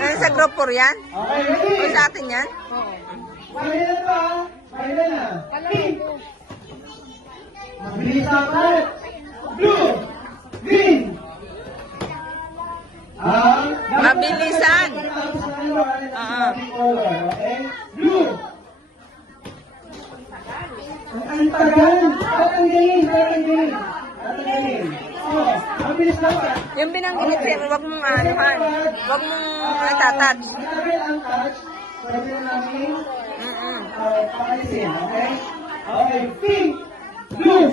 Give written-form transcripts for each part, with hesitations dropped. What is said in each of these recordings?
Ano sa group 4 yan? Okay, ready? O sa atin yan? Final na to, ha? Final na. Mabilis dapat. Blue, green. Mabilisan. Okay? Blue. Ang tagal. Tatanggalin. Oh, mabilis dapat. Yung binanggit siya, huwag mong anuhan. Huwag mong natatouch. Matagal ang touch. Pwede na namin pakalisin. Okay? Okay, pink, blue,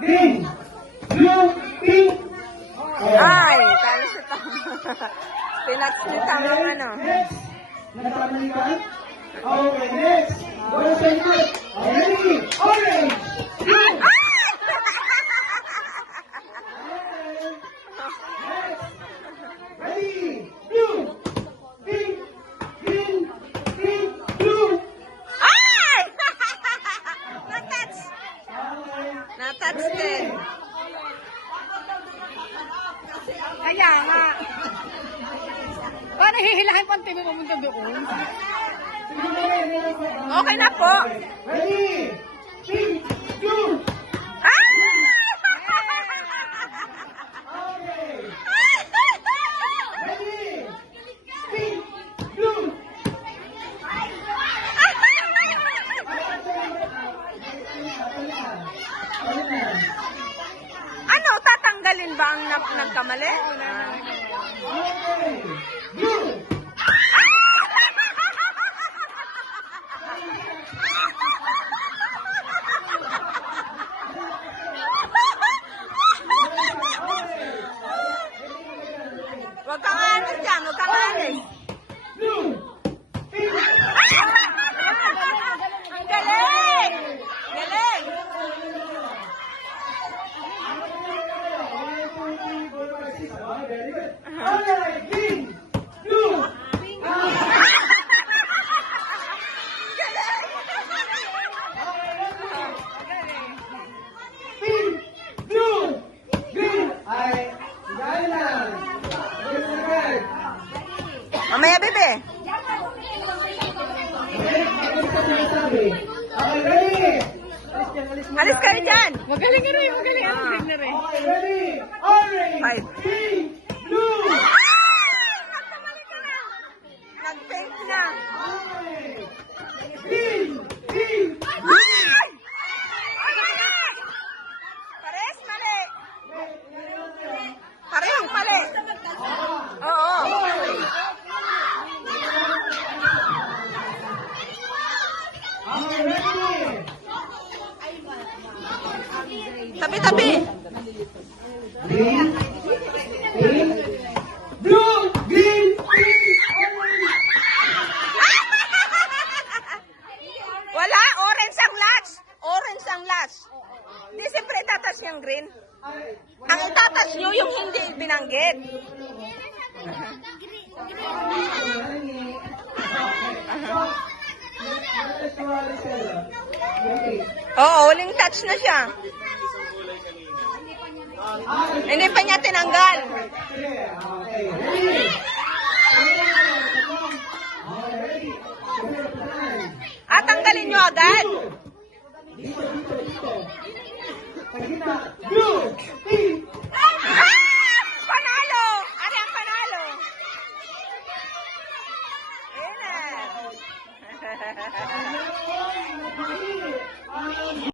green, blue, pink. Ay, talo sa tama. Pinagkita mo ano. Next. Nagkamali ka? Okay, next. Go to center. Ready? Orange. Blue. Ready? Blue. Pink. Green. Pink. Blue. Ay! Natouch! Okay. Natouch din. Kaya nga. Paano hihilahin pa ang TV pumunta doon? Okay na po. Ready? Pink. Blue. Ah! Okay. Ready? Pink. Blue. Ano, tatanggalin ba ang nagkamali? Okay. Blue. Huwag kang alis dyan, huwag kang alis. Blue. Pink. Ang galing! Galing! Very good. Alright, green. Blue. Pink. Blue. Green. Ay, gaya lang. Good na good. Mamaya, bebe. Okay, ready? Alis kayo dyan. Magaling na rin, magaling. Magaling na rin. Okay, ready? Orange. Five. Pink. Blue. Nagkamali ka na. Nag-paint na. Okay. Green. Pink. Ay! Ay, mali! Pares, mali. Parehong mali. Oo. Okay, ready? Tabi-tabi. Green. Pink. Blue. Green. Pink. Orange. Wala, orange ang last. Orange ang last. Di siyempre itatas niyang green. Ang itatas niyo yung hindi binanggit. Oo, huling touch na siya. Hindi pa niya tinanggal. Okay, ready? At tanggalin niyo agad. Blue. Pink. Ah! Panalo! Ano ang panalo? Ayan na.